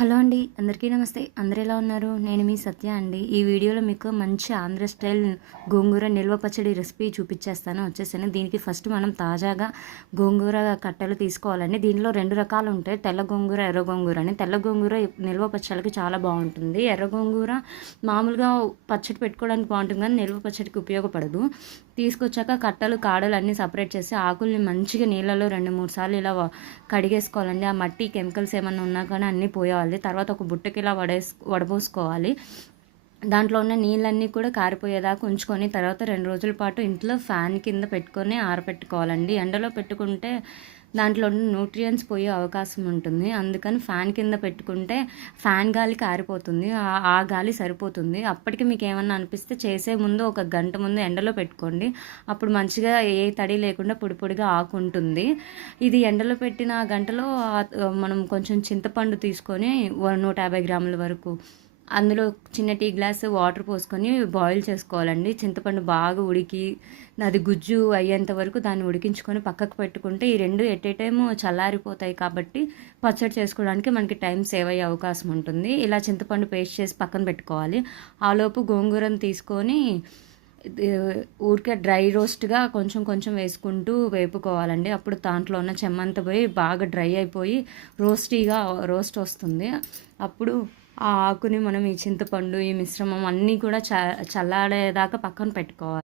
Hello అండి, అందరికీ నమస్తే. అందరూ ఎలా ఉన్నారు? నేను మీ సత్య అండి. ఈ వీడియోలో మీకు మంచి ఆంధ్ర స్టైల్ గోంగూర నిల్వ పచ్చడి రెసిపీ చూపించేస్తాను. వచ్చేసాను. దీనికి ఫస్ట్ మనం తాజాగా గోంగూర కట్టలు తీసుకోవాలండి. దీనిలో 2 రకాలు ఉంటాయి, తెల్ల గోంగూర, ఎర్ర గోంగూర అని. తెల్ల గోంగూర నిల్వ పచ్చడికి చాలా బాగుంటుంది. ఎర్ర గోంగూర మామూలుగా పచ్చడి పెట్టుకోవడానికి బాగుంటుంది, కానీ నిల్వ పచ్చడికి ఉపయోగపడదు. తీసుకొచ్చాక కట్టలు కాడలు అన్నీ సపరేట్ చేసి ఆకుల్ని మంచిగా నీళ్ళలో 2-3 సార్లు ఇలా కడిగేసుకోవాలండి. ఆ మట్టి కెమికల్స్ ఏమన్నా ఉన్నా కానీ అన్నీ పోయేవాళ్ళు. తర్వాత ఒక బుట్టకి ఇలా వడబోసుకోవాలి. దాంట్లో ఉన్న నీళ్ళన్నీ కూడా కారిపోయేదాకా ఉంచుకొని తర్వాత 2 రోజుల పాటు ఇంట్లో ఫ్యాన్ కింద పెట్టుకొని ఆరబెట్టుకోవాలండి. ఎండలో పెట్టుకుంటే దాంట్లో ఉన్న న్యూట్రియంట్స్ పోయే అవకాశం ఉంటుంది. అందుకని ఫ్యాన్ కింద పెట్టుకుంటే ఫ్యాన్ గాలికి ఆరిపోతుంది, ఆ గాలి సరిపోతుంది. అప్పటికి మీకు ఏమన్నా అనిపిస్తే చేసే ముందు 1 గంట ముందు ఎండలో పెట్టుకోండి. అప్పుడు మంచిగా ఏ తడి లేకుండా పొడి పొడిగా ఆకుంటుంది. ఇది ఎండలో పెట్టిన గంటలో మనం కొంచెం చింతపండు తీసుకొని 150 గ్రాముల వరకు అందులో చిన్న టీ గ్లాస్ వాటర్ పోసుకొని బాయిల్ చేసుకోవాలండి. చింతపండు బాగా ఉడికి అది గుజ్జు అయ్యేంత వరకు దాన్ని ఉడికించుకొని పక్కకు పెట్టుకుంటే ఈ 2 ఎట్ ఏ టైము చల్లారిపోతాయి కాబట్టి పచ్చడి చేసుకోవడానికి మనకి టైం సేవ్ అయ్యే అవకాశం ఉంటుంది. ఇలా చింతపండు పేస్ట్ చేసి పక్కన పెట్టుకోవాలి. ఆలోపు గోంగూరను తీసుకొని ఊరికే డ్రై రోస్ట్గా కొంచెం కొంచెం వేసుకుంటూ వేపుకోవాలండి. అప్పుడు దాంట్లో ఉన్న చెమ్మంతా పోయి బాగా డ్రై అయిపోయి రోస్ట్ వస్తుంది. అప్పుడు ఆ ఆకుని మనం ఈ చింతపండు, ఈ మిశ్రమం అన్నీ కూడా చల్లారేదాకా పక్కన పెట్టుకోవాలి.